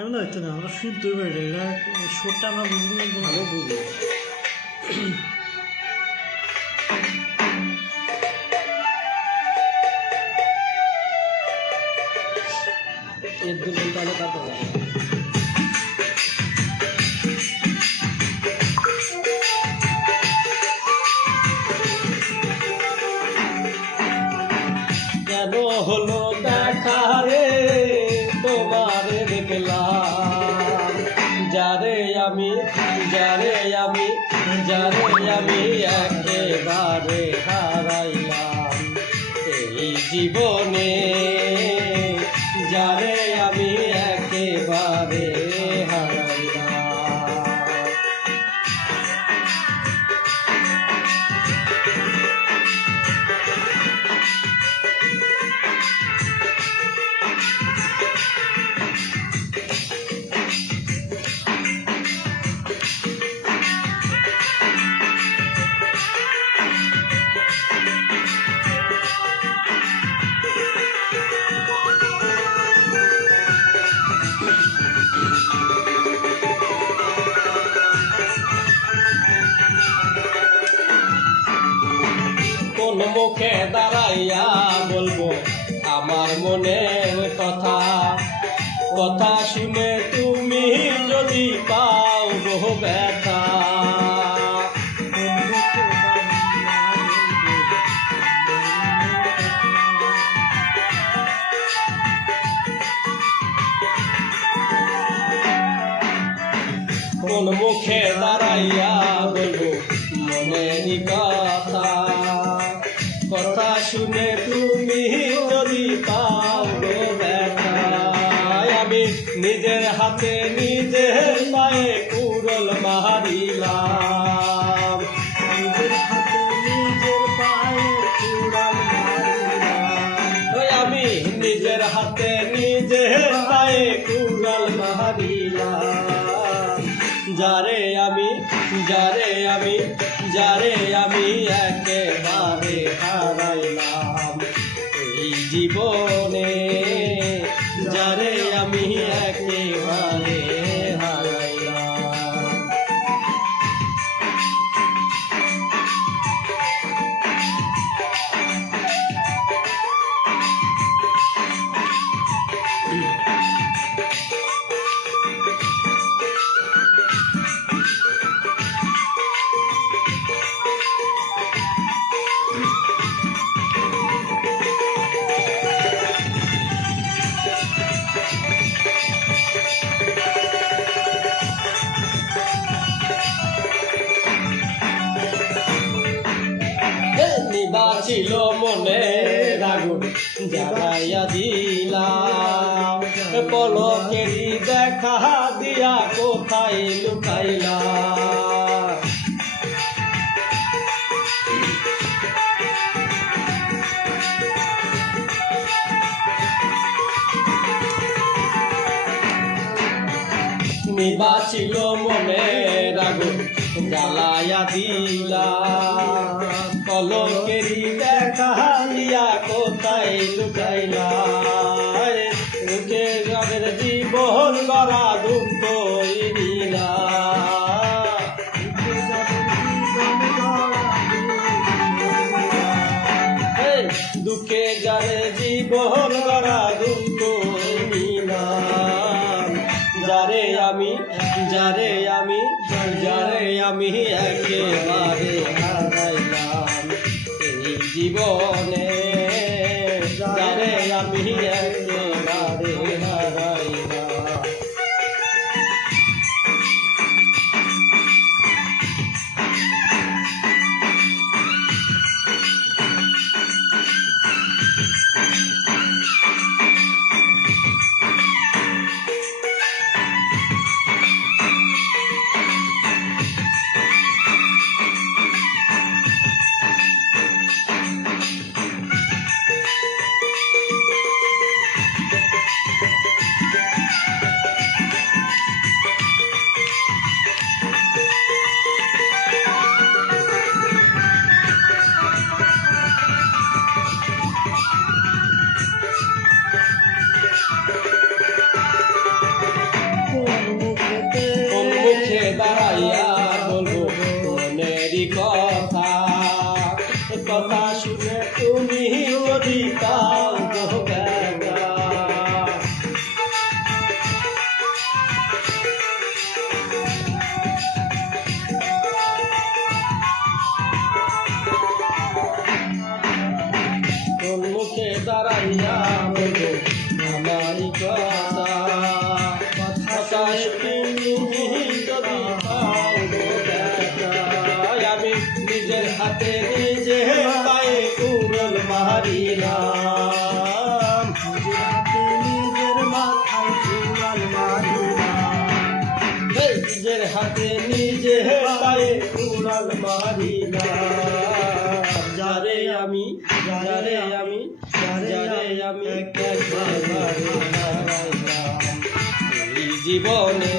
এমন হচ্ছে না, আমরা শুনতে পারি এটা সুরটা আমরা বুঝবো না, ভালো বুঝি। এর দূর তাহলে তারপর কেন হলো দেখা রে তোমারে দেখলাম, যারে আমি যারে আমি যারে আমি একেবারে হারাইলাম এই জীবনে, যারে আমি একেবারে হারাইলাম। কোন মুখে দাঁড়াইয়া বলবো আমার মনের কথা, কথা শুনে তুমি যদি পাও বহু ব্যথা। কোন মুখে দাঁড়াইয়া বলবো মনের কথা, কথা শুনে তুমি যদি পাও ব্যথা। আমি নিজের হাতে নিজের পায়ে কুড়ল মারিলাম, নিজের হাতে নিজের পায়ে কুড়াল মারিলাম। আমি নিজের হাতে নিজের পায়ে কুড়াল মারিলাম, যারে আমি যারে আমি যারে আমি একেবারে হারাইলাম এই জীবনে, যারে আমি একেবারে হারাইলাম। নিবাছিল মনে আগুন জ্বালাইয়া দিলাম, পলকেরই দেখা দিয়া কোথায় লুকাইলাম। নিবাছিল মনে আগুন জ্বালাইয়া দিলাম, পলকেরই দেখা দিয়া কোথায় লুকাইলাম। রুখে যাদের জীবন গড়া দুঃখ নিলা, দুঃখে যাদের জীবন গড়া দুঃখ নিলাম, যারে আমি যারে আমি যারে আমি একেবারে হারাইলাম এই জীবনে, যারে আমি একেবারে হারাইলাম। কথা কথা শুনে তুমি যদি পাও গো ব্যথা। কোন মুখে দাঁড়াইয়া বলবো আমার কথা কথা শুনে তুমি যদি পাও গো ব্যথা। আমি নিজের হাতে নিজে পায়ে কুড়াল মারিলাম, নিজের মাথায় চুড়াল মারিলাম, নিজের হাতে নিজে পায়ে কুড়াল মারিলাম। যারে আমি একেবারে হারাইলাম এই জীবনে।